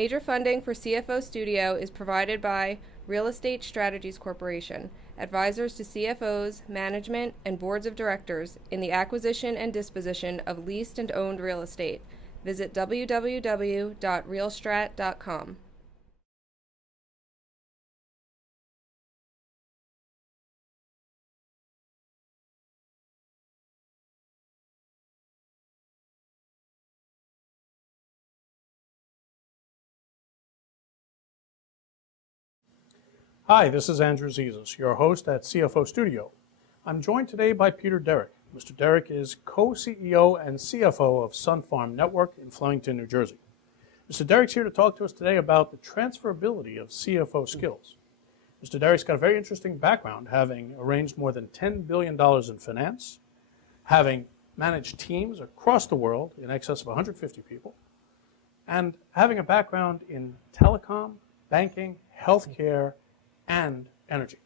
Major funding for CFO Studio is provided by Real Estate Strategies Corporation, advisors to CFOs, management, and boards of directors in the acquisition and disposition of leased and owned real estate. Visit www.realstrat.com. Hi, this is Andrew Zizas, your host at CFO Studio. I'm joined today by Peter Derrick. Mr. Derrick is co-CEO and CFO of Sun Farm Network in Flemington, New Jersey. Mr. Derrick's here to talk to us today about the transferability of CFO skills. Mr. Derrick's got a very interesting background, having arranged more than $10 billion in finance, having managed teams across the world in excess of 150 people, and having a background in telecom, banking, healthcare, and energy.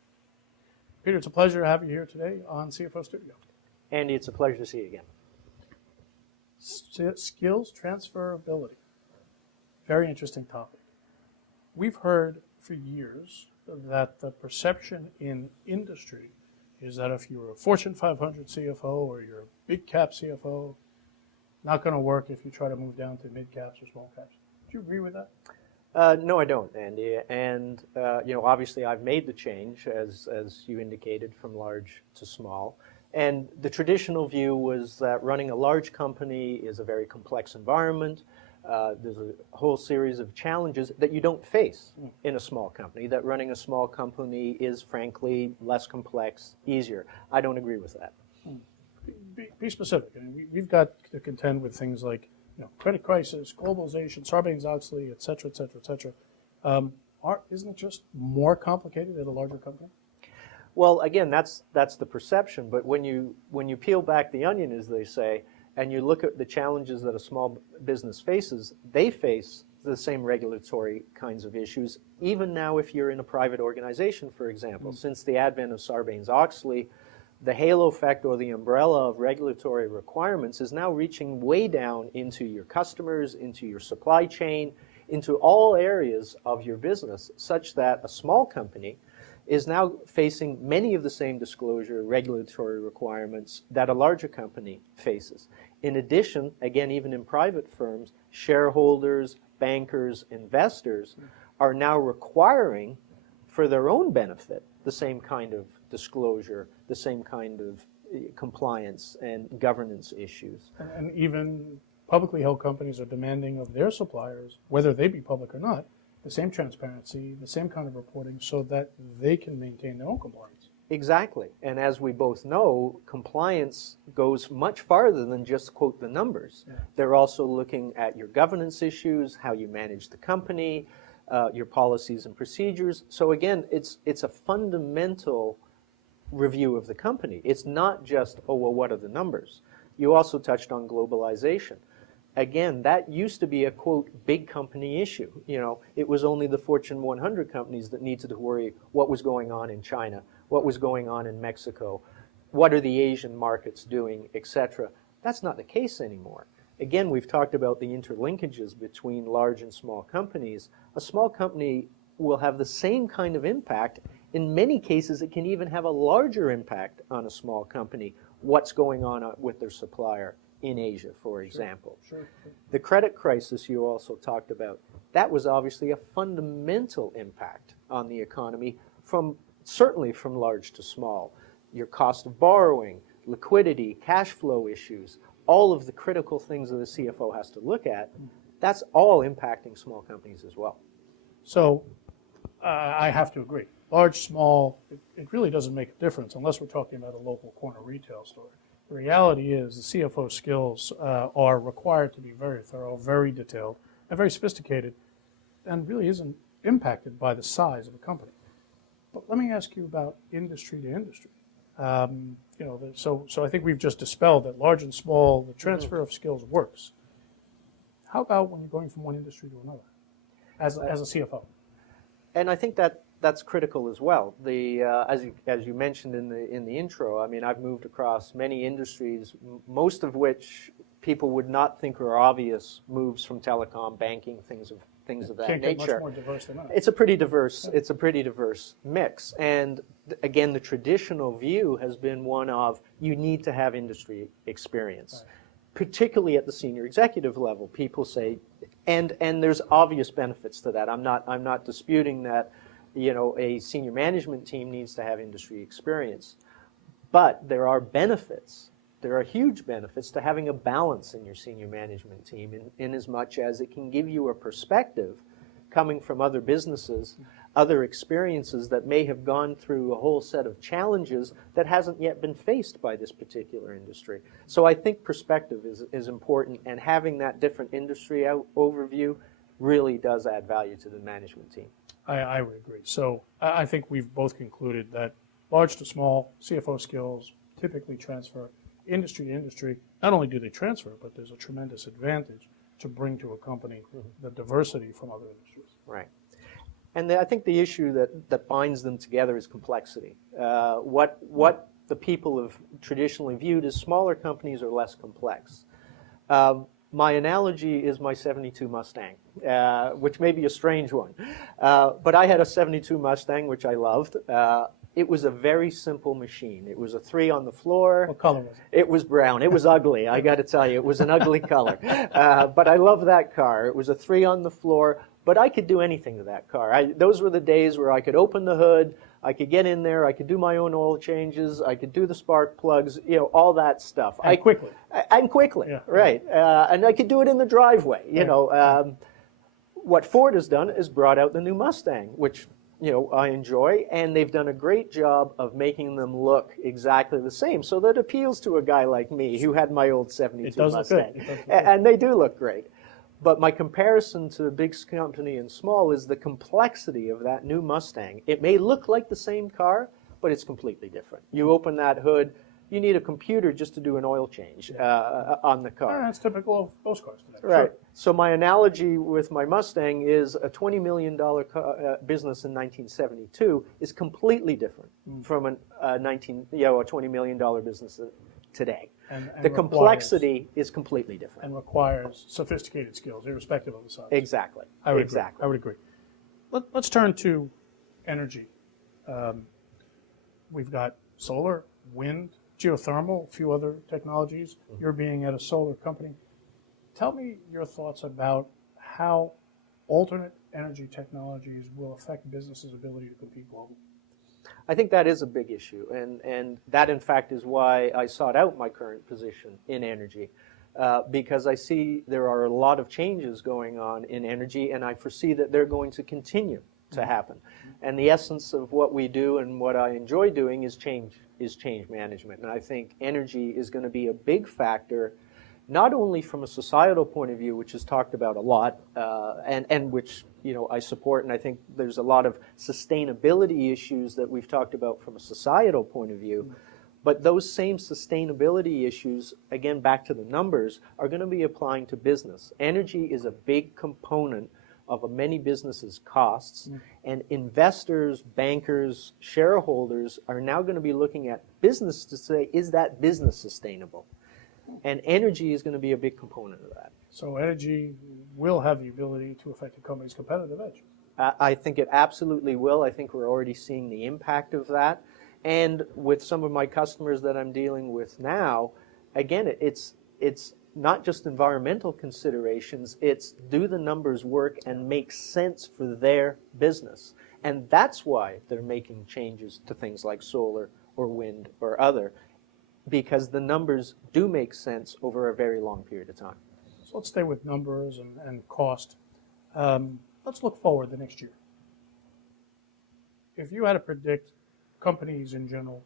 Peter, it's a pleasure to have you here today on CFO Studio. Andy, it's a pleasure to see you again. Skills transferability. Very interesting topic. We've heard for years that the perception in industry is that if you're a Fortune 500 CFO or you're a big cap CFO, not going to work if you try to move down to mid caps or small caps. Do you agree with that? No, I don't, Andy. And obviously, I've made the change, as you indicated, from large to small. And the traditional view was that running a large company is a very complex environment. There's a whole series of challenges that you don't face in a small company. That running a small company is, frankly, less complex, easier. I don't agree with that. Be specific. I mean, we've got to contend with things like credit crisis, globalization, Sarbanes-Oxley, et cetera, et cetera, et cetera. Isn't it just more complicated at a larger company? Well, again, that's the perception. But when you peel back the onion, as they say, and you look at the challenges that a small business faces, they face the same regulatory kinds of issues. Even now, if you're in a private organization, for example, since the advent of Sarbanes-Oxley, the halo effect or the umbrella of regulatory requirements is now reaching way down into your customers, into your supply chain, into all areas of your business, such that a small company is now facing many of the same disclosure regulatory requirements that a larger company faces. In addition, again, even in private firms, shareholders, bankers, investors are now requiring, for their own benefit, the same kind of disclosure, the same kind of compliance and governance issues. And even publicly held companies are demanding of their suppliers, whether they be public or not, the same transparency, the same kind of reporting so that they can maintain their own compliance. Exactly. And as we both know, compliance goes much farther than just quote the numbers. Yeah. They're also looking at your governance issues, how you manage the company, your policies and procedures. So again, it's a fundamental review of the company. It's not just, oh, well, what are the numbers? You also touched on globalization. Again, that used to be a, quote, big company issue. It was only the Fortune 100 companies that needed to worry what was going on in China, what was going on in Mexico, what are the Asian markets doing, etc. That's not the case anymore. Again, we've talked about the interlinkages between large and small companies. A small company will have the same kind of impact. In many cases, it can even have a larger impact on a small company, what's going on with their supplier in Asia, for example. Sure. The credit crisis you also talked about, that was obviously a fundamental impact on the economy, certainly from large to small. Your cost of borrowing, liquidity, cash flow issues, all of the critical things that a CFO has to look at, that's all impacting small companies as well. So I have to agree. Large, small, it really doesn't make a difference unless we're talking about a local corner retail store. The reality is the CFO skills are required to be very thorough, very detailed, and very sophisticated, and really isn't impacted by the size of a company. But let me ask you about industry to industry. So I think we've just dispelled that large and small, the transfer of skills works. How about when you're going from one industry to another as a CFO? And I think that's critical as well. As you mentioned in the intro, I mean, I've moved across many industries, most of which people would not think are obvious moves from telecom, banking, things of things of that Can't get nature. much more diverse than that. It's a pretty diverse mix. And again, the traditional view has been one of you need to have industry experience, particularly at the senior executive level. People say, and there's obvious benefits to that. I'm not disputing that, a senior management team needs to have industry experience, but there are benefits. There are huge benefits to having a balance in your senior management team in as much as it can give you a perspective coming from other businesses, other experiences that may have gone through a whole set of challenges that hasn't yet been faced by this particular industry. So I think perspective is important, and having that different industry overview really does add value to the management team. I would agree. So I think we've both concluded that large to small CFO skills typically transfer industry to industry. Not only do they transfer, but there's a tremendous advantage to bring to a company the diversity from other industries. Right. And I think the issue that binds them together is complexity. What the people have traditionally viewed as smaller companies are less complex. My analogy is my 72 Mustang, which may be a strange one. But I had a 72 Mustang, which I loved. It was a very simple machine. It was a 3 on the floor. What color was it? It was brown. It was ugly, I got to tell you. It was an ugly color. But I love that car. It was a 3 on the floor, but I could do anything to that car. Those were the days where I could open the hood, I could get in there, I could do my own oil changes, I could do the spark plugs, all that stuff. And quickly. And quickly, Yeah. right. And I could do it in the driveway, What Ford has done is brought out the new Mustang, which I enjoy, and they've done a great job of making them look exactly the same. So that appeals to a guy like me who had my old 72 It does Mustang. look good. And they do look great. But my comparison to a big company and small is the complexity of that new Mustang. It may look like the same car, but it's completely different. You open that hood, you need a computer just to do an oil change on the car. That's typical of most cars today. Right. Sure. So my analogy with my Mustang is a $20 million business in 1972 is completely different from a $20 million business today. And the complexity is completely different. And requires sophisticated skills, irrespective of the size. Exactly. I would exactly. agree. I would agree. Let's turn to energy. We've got solar, wind, geothermal, a few other technologies. You're being at a solar company. Tell me your thoughts about how alternate energy technologies will affect businesses' ability to compete globally. I think that is a big issue, and that, in fact, is why I sought out my current position in energy, because I see there are a lot of changes going on in energy, and I foresee that they're going to continue to happen. And the essence of what we do and what I enjoy doing is change management. And I think energy is going to be a big factor, not only from a societal point of view, which is talked about a lot, and which I support, and I think there's a lot of sustainability issues that we've talked about from a societal point of view. But those same sustainability issues, again, back to the numbers, are going to be applying to business. Energy is a big component of many businesses' costs, and investors, bankers, shareholders are now going to be looking at business to say, is that business sustainable? And energy is going to be a big component of that. So energy will have the ability to affect a company's competitive edge. I think it absolutely will. I think we're already seeing the impact of that. And with some of my customers that I'm dealing with now, again, it's not just environmental considerations, it's do the numbers work and make sense for their business. And that's why they're making changes to things like solar or wind or other, because the numbers do make sense over a very long period of time. So let's stay with numbers and cost. Let's look forward the next year. If you had to predict companies in general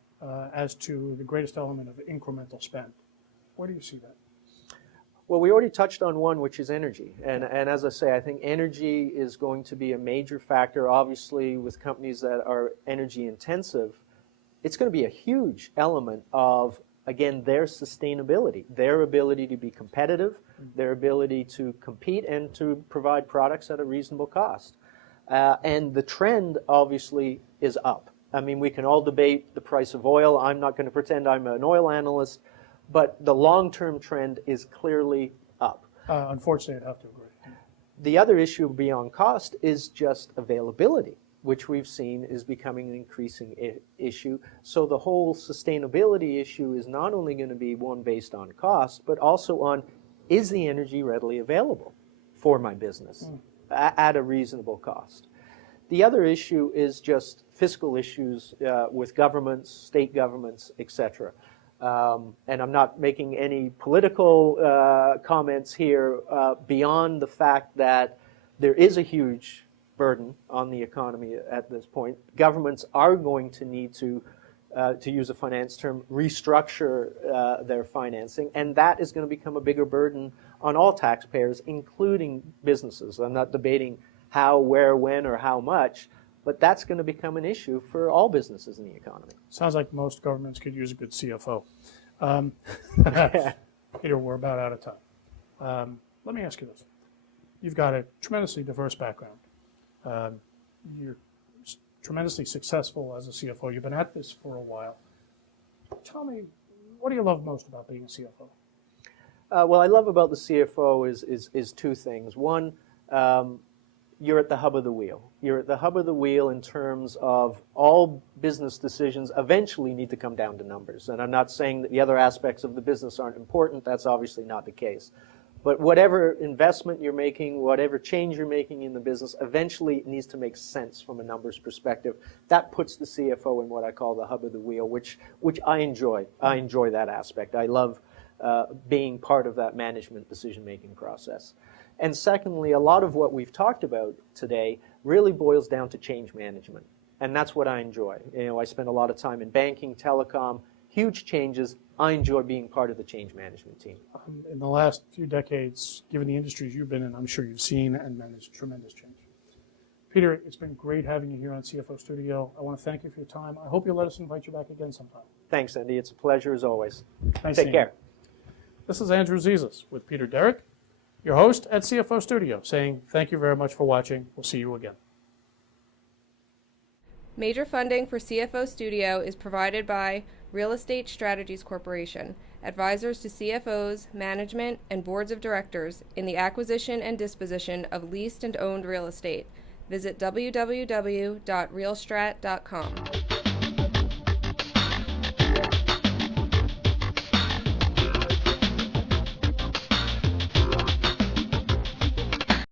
as to the greatest element of incremental spend, where do you see that? Well, we already touched on one, which is energy. And as I say, I think energy is going to be a major factor. Obviously, with companies that are energy intensive, it's going to be a huge element of, again, their sustainability, their ability to be competitive, their ability to compete and to provide products at a reasonable cost. And the trend, obviously, is up. I mean, we can all debate the price of oil. I'm not going to pretend I'm an oil analyst, but the long-term trend is clearly up. Unfortunately, I'd have to agree. The other issue beyond cost is just availability, which we've seen is becoming an increasing issue. So the whole sustainability issue is not only going to be one based on cost, but also on, is the energy readily available for my business at a reasonable cost? The other issue is just fiscal issues with governments, state governments, etc. And I'm not making any political comments here beyond the fact that there is a huge burden on the economy at this point. Governments are going to need to use a finance term, restructure their financing, and that is going to become a bigger burden on all taxpayers, including businesses. I'm not debating how, where, when, or how much, but that's going to become an issue for all businesses in the economy. Sounds like most governments could use a good CFO. Peter, we're about out of time. Let me ask you this. You've got a tremendously diverse background. You're tremendously successful as a CFO. You've been at this for a while. Tell me, what do you love most about being a CFO? What I love about the CFO is two things. One, you're at the hub of the wheel. You're at the hub of the wheel in terms of all business decisions eventually need to come down to numbers. And I'm not saying that the other aspects of the business aren't important. That's obviously not the case. But whatever investment you're making, whatever change you're making in the business, eventually it needs to make sense from a numbers perspective. That puts the CFO in what I call the hub of the wheel, which I enjoy. I enjoy that aspect. I love being part of that management decision-making process. And secondly, a lot of what we've talked about today really boils down to change management. And that's what I enjoy. You know, I spend a lot of time in banking, telecom, huge changes. I enjoy being part of the change management team. In the last few decades, given the industries you've been in, I'm sure you've seen and managed tremendous change. Peter, it's been great having you here on CFO Studio. I want to thank you for your time. I hope you'll let us invite you back again sometime. Thanks, Andy. It's a pleasure as always. Nice Take care. This is Andrew Zizas with Peter Derrick, your host at CFO Studio, saying thank you very much for watching. We'll see you again. Major funding for CFO Studio is provided by Real Estate Strategies Corporation, advisors to CFOs, management, and boards of directors in the acquisition and disposition of leased and owned real estate. Visit www.realstrat.com.